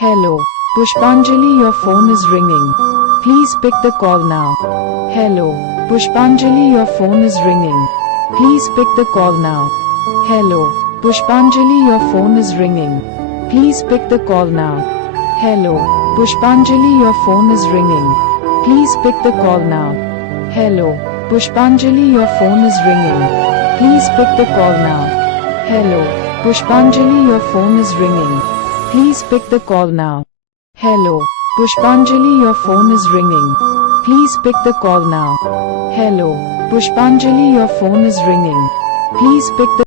Hello, Pushpanjali, your phone is ringing. Please pick the call now. Hello, Pushpanjali, your phone is ringing. Please pick the call now. Hello, Pushpanjali, your phone is ringing. Please pick the call now. Hello, Pushpanjali, your phone is ringing. Please pick the call now. Hello, Pushpanjali, your phone is ringing. Please pick the call now. Hello, Pushpanjali, your phone is ringing. Please pick the call now. Hello, Pushpanjali, your phone is ringing. Please pick the call now. Hello, Pushpanjali, your phone is ringing. Please pick the